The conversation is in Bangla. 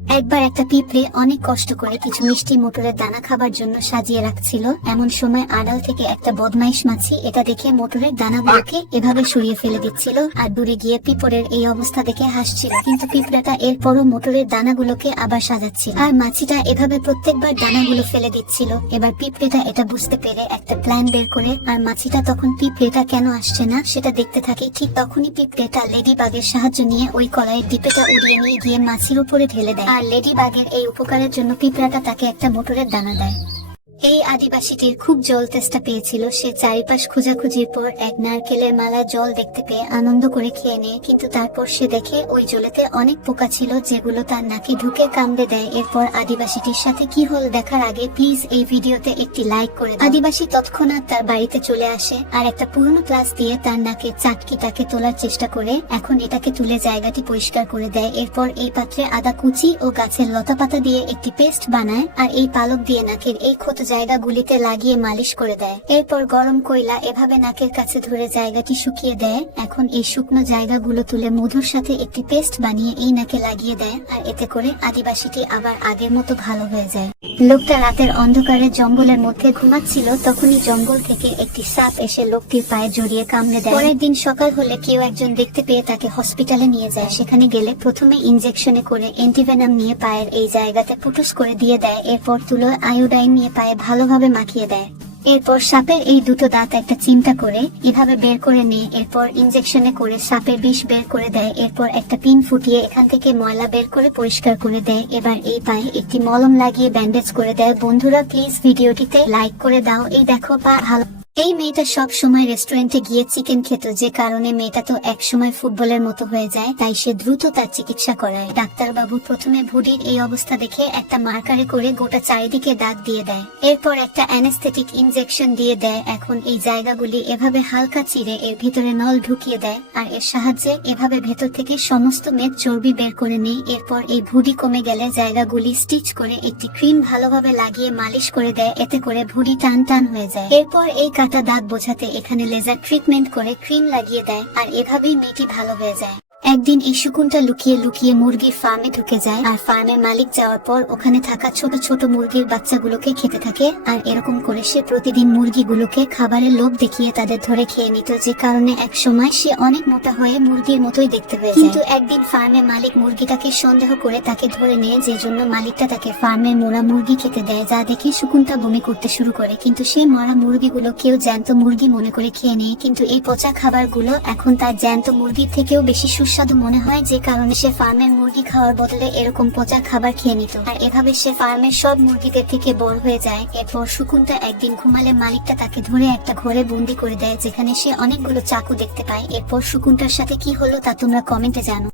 একবার একটা পিঁপড়ে অনেক কষ্ট করে কিছু মিষ্টি মোটরের দানা খাবার জন্য সাজিয়ে রাখছিল। এমন সময় আড়াল থেকে একটা বদমাইশ মাছি এটা দেখে মোটরের দানাগুলোকে এভাবে সরিয়ে ফেলে দিচ্ছিল আর দূরে গিয়ে পিঁপড়ের এই অবস্থা দেখে হাসছিল। কিন্তু পিঁপড়াটা এরপরও মোটরের দানাগুলোকে আবার সাজাচ্ছিল আর মাছিটা এভাবে প্রত্যেকবার দানাগুলো ফেলে দিচ্ছিল। এবার পিঁপড়েটা এটা বুঝতে পেরে একটা প্ল্যান বের করে আর মাছিটা তখন পিঁপড়েটা কেন আসছে না সেটা দেখতে থাকে। ঠিক তখনই পিঁপড়েটা লেডি বাগের সাহায্য নিয়ে ওই কলাইয়ের ডিপেটা উড়িয়ে নিয়ে গিয়ে মাছির উপরে ঢেলে দেয় আর লেডি বাগের এই উপকারের জন্য পিঁপড়াটা তাকে একটা মোটরের দানা দেয়। এই আদিবাসীটির খুব জল তেষ্টা পেয়েছিল। সে চারিপাশ খোঁজাখুঁজির পর এক নারকেলের মালা জল দেখতে পেয়ে আনন্দ করে খেয়ে নেয়, কিন্তু তারপর সে দেখে ওই জলেতে অনেক পোকা ছিল যেগুলো তার নাকে ঢুকে কামড়ে দেয়। এরপর আদিবাসীটির সাথে কি হল দেখার আগে প্লিজ এই ভিডিওতে একটি লাইক করে দাও। আদিবাসী তৎক্ষণাৎ তার বাড়িতে চলে আসে আর একটা পুরনো প্লাস দিয়ে তার নাকে চাটকিটাকে তোলার চেষ্টা করে এখন এটাকে তুলে জায়গাটি পরিষ্কার করে দেয়। এরপর এই পাত্রে আদা কুচি ও গাছের লতা পাতা দিয়ে একটি পেস্ট বানায় আর এই পালক দিয়ে নাকের এই ক্ষত জায়গাগুলিতে লাগিয়ে মালিশ করে দেয়। এরপর গরম কয়লা এভাবে নাকের কাছে ধরে জায়গাটি শুকিয়ে দেয়। এখন এই শুকনো জায়গাগুলো তুলে মধুর সাথে একটি পেস্ট বানিয়ে এই নাকে লাগিয়ে দেয় আর এতে করে আদিবাসীটি আবার আগের মতো ভালো হয়ে যায়। লোকটা রাতের অন্ধকারে জঙ্গলের মধ্যে ঘুমাচ্ছিল, তখনই জঙ্গল থেকে একটি সাপ এসে লোকটির পায়ে জড়িয়ে কামড়ে দেয়। পরের দিন সকাল হলে কেউ একজন দেখতে পেয়ে তাকে হসপিটালে নিয়ে যায়। সেখানে গেলে প্রথমে ইনজেকশনে করে অ্যান্টিভেনাম নিয়ে পায়ের এই জায়গাতে পুটুস করে দিয়ে দেয়। এরপর তুলো আয়োডাইন নিয়ে পায়ে ভালোভাবে মাখিয়ে দেয়। এরপর সাপের এই দুটো দাঁত একটা চিমটা করে এভাবে বের করে নেয়। এরপর ইনজেকশনে করে সাপের বিষ বের করে দেয়। এরপর একটা পিন ফুটিয়ে এখান থেকে ময়লা বের করে পরিষ্কার করে দেয়। এবার এই পায়ে একটি মলম লাগিয়ে ব্যান্ডেজ করে দেয়। বন্ধুরা প্লিজ ভিডিওটিতে লাইক করে দাও। এই দেখো পা ভালো। এই মেয়েটা সব সময় রেস্টুরেন্টে গিয়ে চিকেন খেত, যে কারণে মেয়েটা তো এক সময় ফুটবলের মতো হয়ে যায়। তাই সে দ্রুত তার চিকিৎসা করায়। ডাক্তারবাবু প্রথমে ভুঁড়ির এই অবস্থা দেখে একটা মার্কারে করে গোটা চারিদিকে দাগ দিয়ে দেয়। এরপর একটা অ্যানেস্থেটিক ইনজেকশন দিয়ে দেয়। এখন এই জায়গাগুলি এভাবে হালকা চিরে এর ভিতরে নল ঢুকিয়ে দেয় আর এর সাহায্যে এভাবে ভেতর থেকে সমস্ত মেদ চর্বি বের করে নেয়। এরপর এই ভুঁড়ি কমে গেলে জায়গাগুলি স্টিচ করে একটি ক্রিম ভালোভাবে লাগিয়ে মালিশ করে দেয়, এতে করে ভুঁড়ি টান টান হয়ে যায়। এরপর এই কাটা দাগ বোঝাতে এখানে লেজার ট্রিটমেন্ট করে ক্রিম লাগিয়ে দেয় আর এভাবেই মেয়েটি ভালো হয়ে যায়। একদিন এই শকুনটা লুকিয়ে লুকিয়ে মুরগির ফার্মে ঢুকে যায় আর ফার্মের মালিক যাওয়ার পর ওখানে থাকা ছোট ছোট মুরগির বাচ্চাগুলোকে খেতে থাকে। আর এরকম করে সে প্রতিদিন মুরগিগুলোকে খাবারের লোভ দেখিয়ে তাদের ধরে খেয়ে নিত, যে কারণে এক সময় সে অনেক মোটা হয়ে মুরগির মতোই দেখতে হয়ে যায়। কিন্তু একদিন ফার্মের মালিক মুরগিটাকে সন্দেহ করে তাকে ধরে নেয়, যে জন্য মালিকটা তাকে ফার্মের মোরা মুরগি খেতে দেয়, যা দেখে শকুনটা বমি করতে শুরু করে। কিন্তু সে মরা মুরগিগুলো কেউ জ্যান্ত মুরগি মনে করে খেয়ে নেয়। কিন্তু এই পচা খাবারগুলো এখন তার জ্যান্ত মুরগির থেকেও বেশি সুস্বাদু মনে হয়, যে কারণে সে ফার্মের মুরগি খাওয়ার বদলে এরকম পচা খাবার খেয়ে নিত। আর এভাবে সে ফার্মের সব মুরগিদের থেকে বড় হয়ে যায়। এরপর শকুনটা একদিন ঘুমালে মালিকটা তাকে ধরে একটা ঘরে বন্দি করে দেয়, যেখানে সে অনেকগুলো চাকু দেখতে পায়। এরপর শকুনটার সাথে কি হলো তা তোমরা কমেন্টে জানো।